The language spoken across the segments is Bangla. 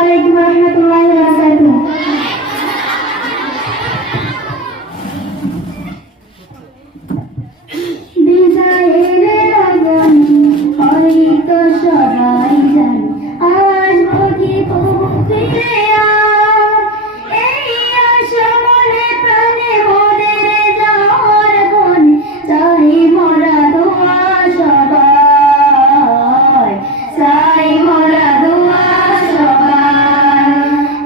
আলাইকুম ওয়া রাহমাতুল্লাহি ওয়া বারাকাতুহু। বিদায়ের আগমনী হয়তো সবাই জানে, আসবো কি তবু ফিরে আর। এই আশা মনে প্রাণে মোদের যাওয়ার ক্ষণে, চাই মোরা দোয়া সবাই, চাই মোরা দোয়া সবাই।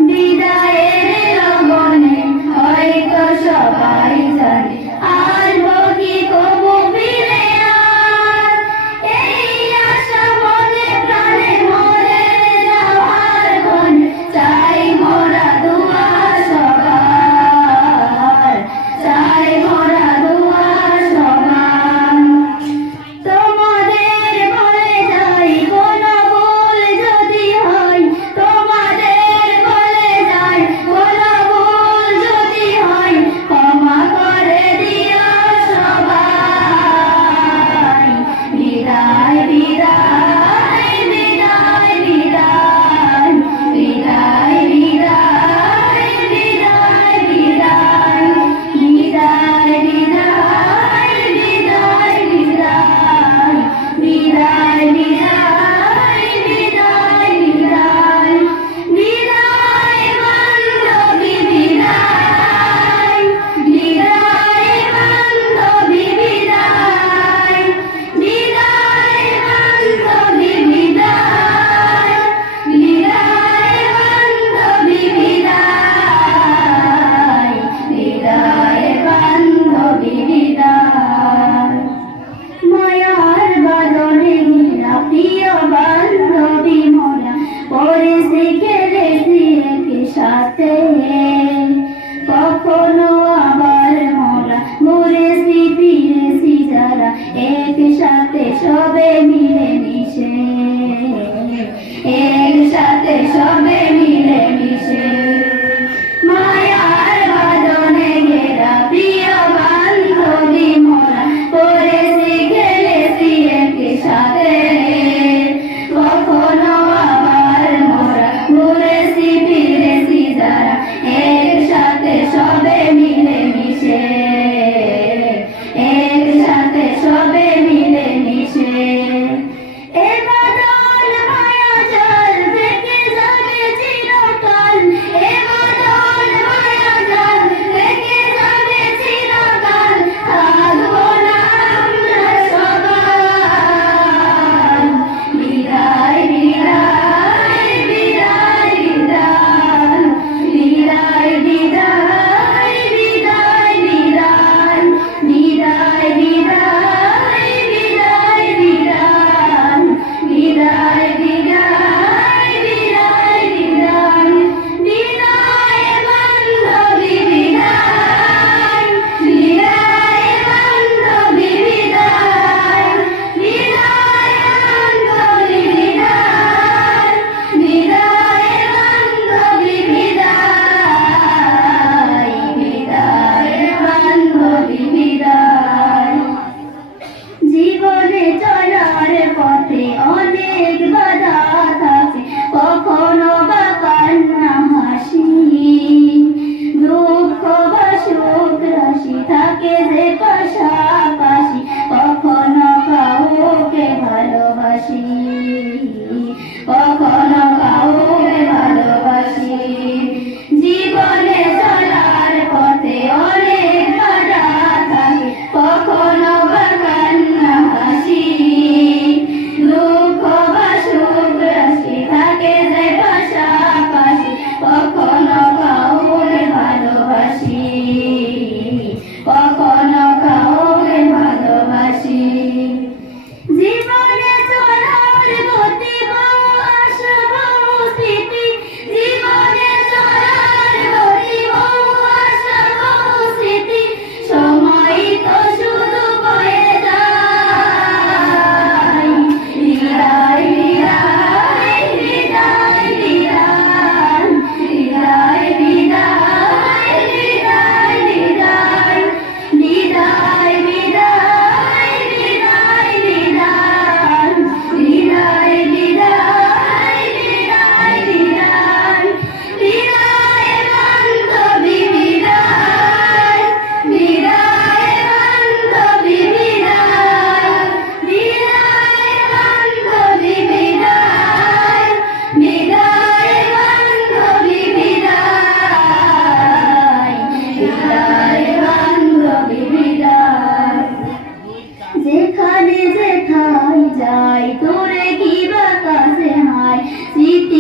বিদায়ের আগমনী হয়তো সবাই জানে, আসবো কি তবু ফিরে আর। এই আশা মনে প্রাণে মোদের যাওয়ার ক্ষণে, চাই মোরা দোয়া সবার, চাই মোরা দোয়া সবার। তোমাদের বলে যাই কোনো ভুল যদি হয়, তোমাদের বলে যাই কোনো ভুল যদি হয়, ক্ষমা করে দিও সবাই। বিদায় বিদায় বিদায় বিদায় বিদায় বিদায় বিদায় বিদায় বিদায় বিদায় বিদায় বিদায় বিদায় বিদায় বিদায় বিদায় বিদায় বান্ধবী বিদায়, বিদায় বান্ধবী বিদায়, বিদায় বান্ধবী বিদায়, বিদায় বান্ধবী বিদায়, বিদায় বান্ধবী বিদায়। মায়ার বাঁধনে ঘেরা প্রিয় বান্ধবী মোরা, পড়েছি খেলেছি একই সাথে, কখনো আবার মোরা মরেছি ফিরেছি যারা একসাথে সবে মিলে মিশে, একসাথে সবে মিলে মিশে। মায়ার বাঁধনে ঘেরা প্রিয় বান্ধবী মোরা, পড়েছি খেলেছি একই সাথে, কখনো আবার মোরা মরেছি ফিরেছি যারা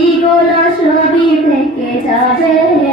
স্মৃতিগুলো সবই থেকে যাবে।